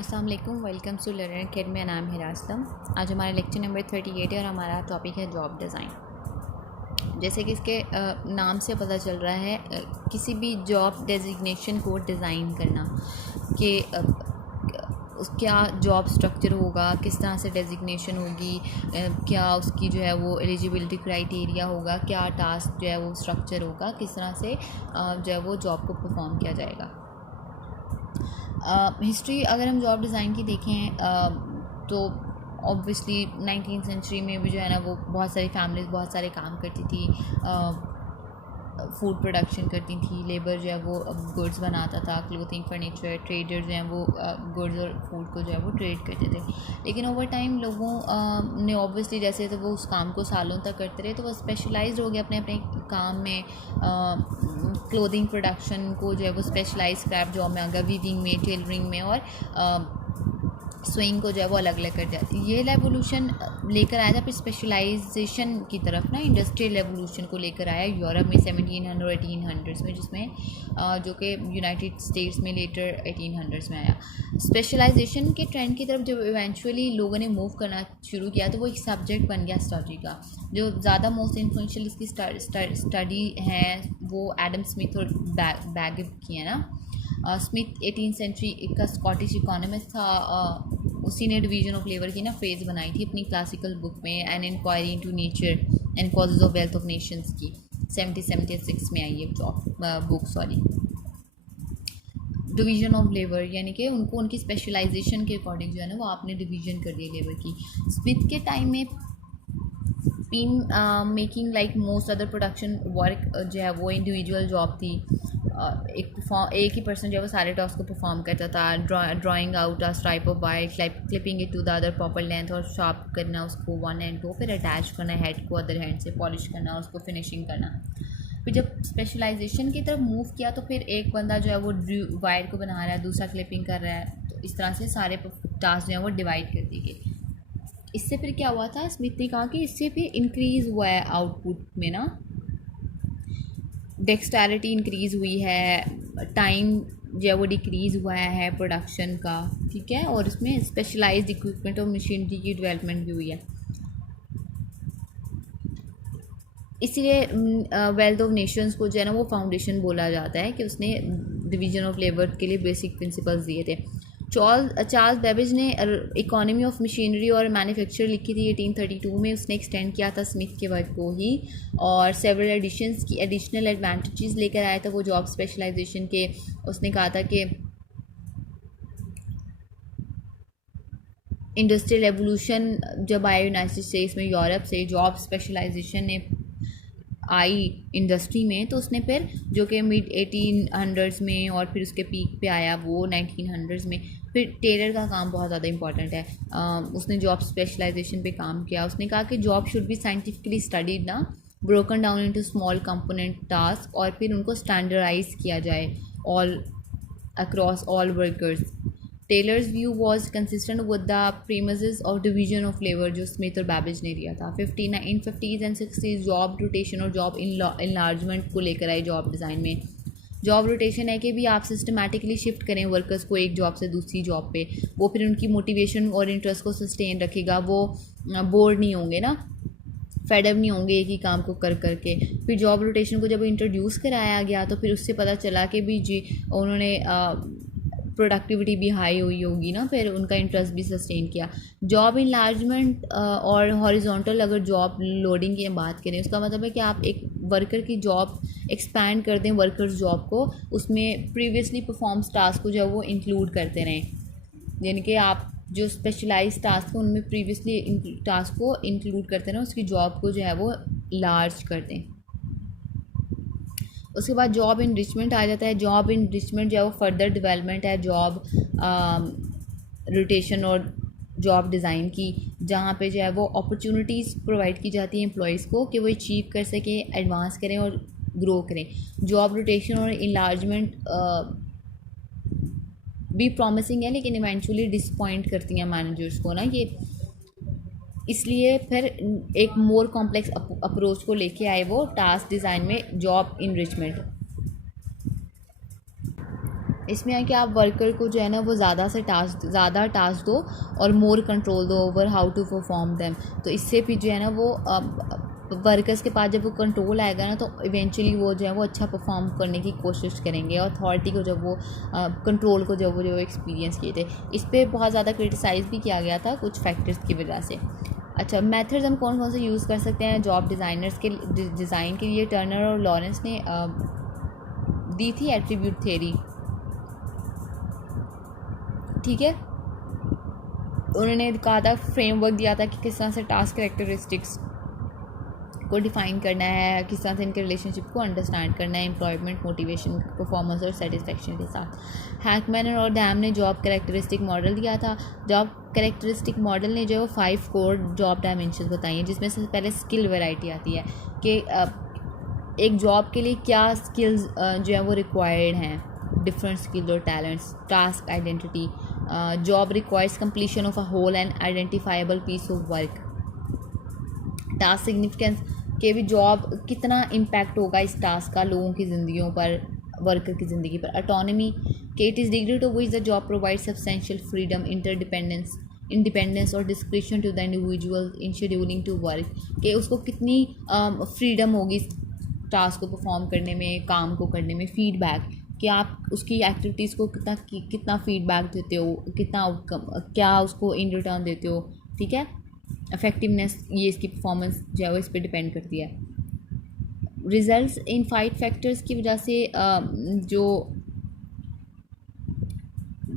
अस्सलाम वालेकुम, welcome to learner academy. मेरा नाम है रास्तम। आज हमारा लेक्चर नंबर 38 है और हमारा टॉपिक है जॉब डिज़ाइन। जैसे कि इसके नाम से पता चल रहा है, किसी भी जॉब डेजिग्नेशन को डिज़ाइन करना कि क्या जॉब स्ट्रक्चर होगा, किस तरह से डेजिग्नेशन होगी, क्या उसकी जो है वो एलिजिबिलिटी क्राइटेरिया होगा, क्या टास्क जो है वो स्ट्रक्चर होगा, किस तरह से जो है वो जॉब को परफॉर्म किया जाएगा। हिस्ट्री अगर हम जॉब डिज़ाइन की देखें तो ऑब्वियसली 19th सेंचुरी में भी जो है ना वो बहुत सारी फैमिलीज़ बहुत सारे काम करती थी, फूड प्रोडक्शन करती थी, लेबर जो है वो गुड्स बनाता था, क्लोथिंग, फर्नीचर, ट्रेडर जो हैं वो गुड्स और फूड को जो है वो ट्रेड करते थे। लेकिन ओवर टाइम लोगों ने ऑब्वियसली जैसे तो वो उस काम को सालों तक करते रहे तो वो स्पेशलाइज्ड हो गए अपने अपने काम में। क्लोथिंग प्रोडक्शन को जो है वो स्पेशलाइज क्रैफ्ट जॉब में आ गया, वीविंग में, टेलरिंग में और स्विंग को जो है वो अलग अलग कर दिया। ये रेवोल्यूशन लेकर आया था फिर स्पेशलाइजेशन की तरफ ना, इंडस्ट्रियल रेवोल्यूशन को लेकर आया यूरोप में 1700 और 1800s में, जिसमें जो कि यूनाइटेड स्टेट्स में लेटर 1800s में आया। स्पेशलाइजेशन के ट्रेंड की तरफ जब इवेंचुअली लोगों ने मूव करना शुरू किया तो वो एक सब्जेक्ट बन गया स्टडी का। जो ज़्यादा मोस्ट इन्फ्लुएंशियल इसकी स्टडी है वो एडम स्मिथ और बैगिब की है ना। स्मिथ 18th सेंचुरी का स्कॉटिश इकोनॉमिस्ट था। उसी ने डिवीजन ऑफ लेबर की ना फ्रेज बनाई थी अपनी क्लासिकल बुक में, an inquiry into nature and causes of wealth of nations की। 1776 में आई है बुक। डिवीजन ऑफ लेबर यानी कि उनको उनकी स्पेशलाइजेशन के अकॉर्डिंग जो है ना वो आपने डिवीजन कर दिया लेबर की। स्मिथ के टाइम में pin making like most other production work जो है वो इंडिविजुअल जॉब थी। एक ही पर्सन जो है वो सारे टास्क को परफॉर्म करता था। Drawing out a stripe of wire, clipping it to the other proper length और शार्प करना उसको वन एंड को, फिर अटैच करना हेड को अदर हैंड से, पॉलिश करना, उसको फिनिशिंग करना। फिर जब स्पेशलाइजेशन की तरफ मूव किया तो फिर एक बंदा जो है वो वायर को बना रहा है, दूसरा क्लिपिंग कर रहा है, तो इस तरह से सारे टास्क जो है वो डिवाइड कर दिए गए। इससे फिर क्या हुआ था, स्मिथ ने कहा कि इससे फिर इंक्रीज़ हुआ है आउटपुट में ना, डेक्सटैरिटी इंक्रीज़ हुई है, टाइम जो है वो डिक्रीज़ हुआ है प्रोडक्शन का, ठीक है, और इसमें स्पेशलाइज्ड इक्विपमेंट और मशीनरी की डेवलपमेंट भी हुई है। इसीलिए वेल्थ ऑफ नेशंस को जो है ना वो फाउंडेशन बोला जाता है कि उसने डिवीजन ऑफ लेबर के लिए बेसिक प्रिंसिपल्स दिए थे। चार्ल्स बेबेज ने इकोनॉमी ऑफ मशीनरी और मैन्युफैक्चर लिखी थी 1832 में। उसने एक्सटेंड किया था स्मिथ के वर्क को ही और सेवरल एडिशंस की एडिशनल एडवांटेजेस लेकर आया था वो जॉब स्पेशलाइजेशन के। उसने कहा था कि इंडस्ट्रियल रेवोल्यूशन जब आया यूनाइटेड स्टेट्स में यूरोप से, जॉब स्पेशलाइजेशन ने आई इंडस्ट्री में, तो उसने फिर जो कि मिड 1800s में और फिर उसके पीक पे आया वो 1900s में। फिर टेलर का काम बहुत ज़्यादा इंपॉर्टेंट है। उसने जॉब स्पेशलाइजेशन पे काम किया। उसने कहा कि job should be scientifically studied ना, broken down into small component task और फिर उनको स्टैंडर्डाइज किया जाए all across all workers. Taylor's view was consistent with the premises of division of labour जो स्मिथ और बैबेज ने दिया था। 50s and 60s job rotation और जॉब इनलार्जमेंट को लेकर आए जॉब डिज़ाइन में। जॉब रोटेशन है कि भी आप सिस्टमैटिकली शिफ्ट करें वर्कर्स को एक जॉब से दूसरी जॉब पे, वो फिर उनकी मोटिवेशन और इंटरेस्ट को सस्टेन रखेगा, वो बोर्ड नहीं होंगे ना, फेडअप नहीं होंगे एक ही काम को कर करके। फिर जॉब रोटेशन को जब इंट्रोड्यूस कराया गया तो फिर उससे पता चला कि भी जी उन्होंने प्रोडक्टिविटी भी हाई हुई होगी ना, फिर उनका इंटरेस्ट भी सस्टेन किया। जॉब इनलार्जमेंट और हॉरिजॉन्टल अगर जॉब लोडिंग की बात करें, उसका मतलब है कि आप एक वर्कर की जॉब एक्सपैंड कर दें, वर्कर्स जॉब को, उसमें प्रीवियसली परफॉर्म्स टास्क को जो है वो इंक्लूड करते रहें, यानी कि आप जो स्पेशलाइज टास्क हैं उनमें प्रीवियसली टास्क को इंक्लूड करते रहें, उसकी जॉब को जो है वो लार्ज कर दें। उसके बाद जॉब इनरिचमेंट आ जाता है। जॉब इनरिचमेंट जो है वो फर्दर डेवलपमेंट है जॉब रोटेशन और जॉब डिज़ाइन की, जहाँ पे जो है वो अपॉर्चुनिटीज़ प्रोवाइड की जाती हैं एम्प्लॉयज़ को कि वो अचीव कर सकें, एडवांस करें और ग्रो करें। जॉब रोटेशन और इनलार्जमेंट भी प्रॉमिसिंग है लेकिन इवेंचुअली डिसपॉइंट करती हैं मैनेजर्स को ना ये, इसलिए फिर एक मोर कॉम्प्लेक्स अप्रोच को लेके आए वो टास्क डिज़ाइन में जॉब इनरिचमेंट। इसमें है कि आप वर्कर को जो है ना वो ज़्यादा टास्क दो और मोर कंट्रोल दो over how to perform them. तो इससे फिर जो है ना वो वर्कर्स के पास जब वो कंट्रोल आएगा ना तो इवेंचुअली वो जो है वो अच्छा परफॉर्म करने की कोशिश करेंगे। अथॉरिटी को जब वो कंट्रोल को जब वो जो एक्सपीरियंस किए थे, इस पर बहुत ज़्यादा क्रिटिसाइज़ भी किया गया था कुछ फैक्टर्स की वजह से। अच्छा, मेथड्स हम कौन कौन से यूज़ कर सकते हैं जॉब डिज़ाइनर्स के डिज़ाइन के लिए? टर्नर और लॉरेंस ने दी थी एट्रीब्यूट थ्योरी, ठीक है। उन्होंने कहा था, फ्रेमवर्क दिया था कि किस तरह से टास्क कैरेक्टरिस्टिक्स को डिफ़ाइन करना है, किस तरह से इनके रिलेशनशिप को अंडरस्टैंड करना है एम्प्लॉयमेंट, मोटिवेशन, परफॉर्मेंस और सेटिस्फेक्शन के साथ। हैकमैन और डैम ने जॉब कैरेक्टरिस्टिक मॉडल दिया था। जॉब कैरेक्टरिस्टिक मॉडल ने जो है वो 5 कोर जॉब डायमेंशंस बताई हैं, जिसमें से पहले स्किल वैरायटी आती है कि एक जॉब के लिए क्या स्किल्स जो है वो रिक्वायर्ड हैं, डिफरेंट स्किल और talents. Task identity, job requires completion of a whole and identifiable piece of work. Task significance के भी जॉब कितना इम्पैक्ट होगा इस टास्क का लोगों की ज़िंदगियों पर, वर्कर की ज़िंदगी पर। ऑटोनॉमी के it is degree to which the job provide substantial freedom, independence और description to the individual in scheduling to work, कि उसको कितनी फ्रीडम होगी इस टास्क को परफॉर्म करने में, काम को करने में। फीडबैक, कि आप उसकी एक्टिविटीज़ को कितना फीडबैक देते हो, कितना आउटकम, क्या उसको इन रिटर्न देते हो, ठीक है। इफेक्टिवनेस, ये इसकी परफॉर्मेंस जो है वो इस पर डिपेंड करती है। रिजल्ट्स इन 5 फैक्टर्स की वजह से जो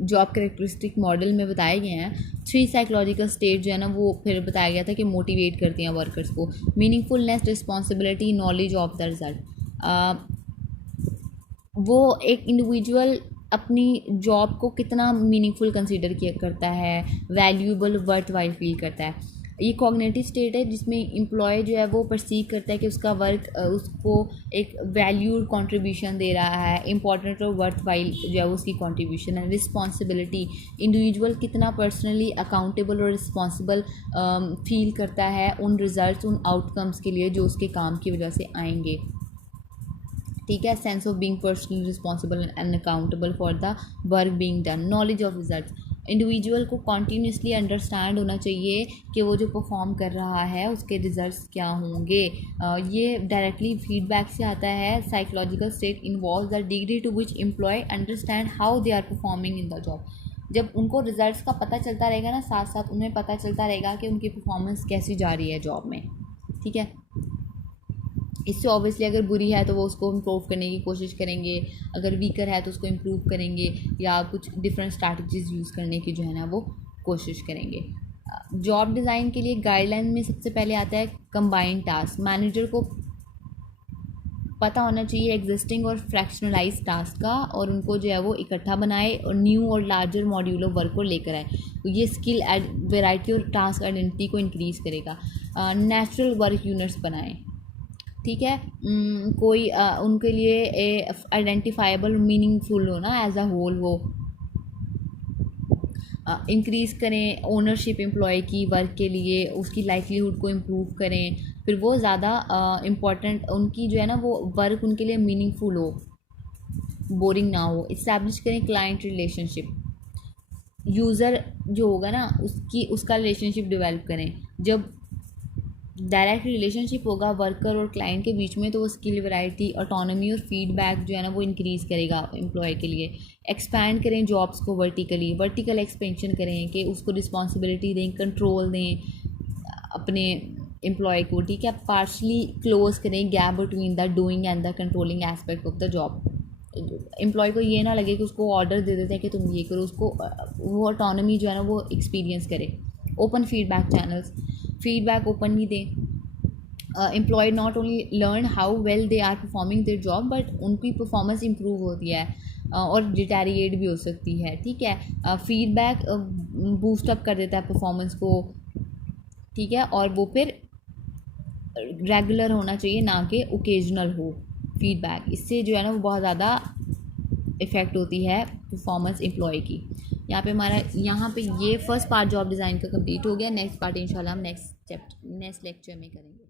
जॉब कैरेक्टरिस्टिक मॉडल में बताए गए हैं, 3 साइकोलॉजिकल स्टेट जो है ना वो फिर बताया गया था कि मोटिवेट करती हैं वर्कर्स को। Meaningfulness, responsibility, knowledge of the result. वो एक इंडिविजुअल अपनी जॉब को कितना मीनिंगफुल कंसीडर किया करता है, वैल्यूएबल, वर्थ वाइल फील करता है। ये कॉग्निटिव स्टेट है जिसमें एम्प्लॉय जो है वो परसीव करता है कि उसका वर्क उसको एक वैल्यूड कंट्रीब्यूशन दे रहा है, इंपॉर्टेंट और वर्थ वाइल जो है वो उसकी कंट्रीब्यूशन है। रिस्पॉन्सिबिलिटी, इंडिविजुअल कितना पर्सनली अकाउंटेबल और रिस्पॉन्सिबल फील करता है उन रिजल्ट्स, उन आउटकम्स के लिए जो उसके काम की वजह से आएंगे, ठीक है। Sense of being personally responsible and accountable for the work being done. Knowledge of results, individual को कॉन्टीन्यूसली अंडरस्टैंड होना चाहिए कि वो जो परफॉर्म कर रहा है उसके रिजल्ट्स क्या होंगे। ये डायरेक्टली फीडबैक से आता है। Psychological state involve the degree to which employ understand how they are performing in the job. जब उनको रिजल्ट्स का पता चलता रहेगा ना, साथ साथ उन्हें पता चलता रहेगा कि उनकी परफॉर्मेंस कैसी जा रही है जॉब में, ठीक है। इससे ऑब्वियसली अगर बुरी है तो वो उसको इम्प्रूव करने की कोशिश करेंगे, अगर वीकर है तो उसको इम्प्रूव करेंगे या कुछ डिफरेंट स्ट्रैटेजीज़ यूज़ करने की जो है ना वो कोशिश करेंगे। जॉब डिज़ाइन के लिए गाइडलाइन में सबसे पहले आता है कंबाइंड टास्क। मैनेजर को पता होना चाहिए एग्जिस्टिंग और फ्रैक्शनलाइज टास्क का, और उनको जो है वो इकट्ठा बनाए और न्यू और लार्जर मॉड्यूल ऑफ वर्क को लेकर आए। तो ये स्किल वेराइटी और टास्क आइडेंटिटी को इंक्रीज़ करेगा। नेचुरल वर्क यूनिट्स बनाएं, ठीक है। कोई उनके लिए आइडेंटिफाइबल, मीनिंगफुल हो ना एज अ होल, वो इंक्रीज़ करें ओनरशिप एम्प्लॉय की वर्क के लिए, उसकी लाइवलीहुड को इम्प्रूव करें, फिर वो ज़्यादा इम्पॉर्टेंट उनकी जो है ना वो वर्क उनके लिए मीनिंगफुल हो, बोरिंग ना हो। इस्टेब्लिश करें क्लाइंट रिलेशनशिप, यूज़र जो होगा ना उसका रिलेशनशिप डेवलप करें। जब डायरेक्ट रिलेशनशिप होगा वर्कर और क्लाइंट के बीच में तो वो स्किल वैरायटी, ऑटोनॉमी और फीडबैक जो है ना वो इंक्रीज़ करेगा एम्प्लॉय के लिए। एक्सपैंड करें जॉब्स को वर्टिकल एक्सपेंशन करें कि उसको रिस्पॉन्सिबिलिटी दें, कंट्रोल दें अपने एम्प्लॉय को, ठीक है। पार्शली क्लोज करें gap between the doing and the controlling aspect of the job. Employ को ये ना लगे कि उसको ऑर्डर दे देते हैं कि तुम ये करो, उसको वो ऑटोनॉमी जो है ना वो एक्सपीरियंस करे। Open feedback channels, feedback openly दें। Employ not only learn how well they are performing their job but उनकी परफॉर्मेंस इम्प्रूव होती है और डिटेरिएट भी हो सकती है, ठीक है। फीडबैक बूस्टअप कर देता है परफॉर्मेंस को, ठीक है, और वो फिर रेगुलर होना चाहिए ना कि ओकेजनल हो फीडबैक। इससे जो है ना वो बहुत ज़्यादा इफ़ेक्ट होती है परफॉर्मेंस एम्प्लॉय की। यहाँ पे ये फर्स्ट पार्ट जॉब डिज़ाइन का कंप्लीट हो गया। नेक्स्ट पार्ट इंशाल्लाह हम नेक्स्ट लेक्चर में करेंगे।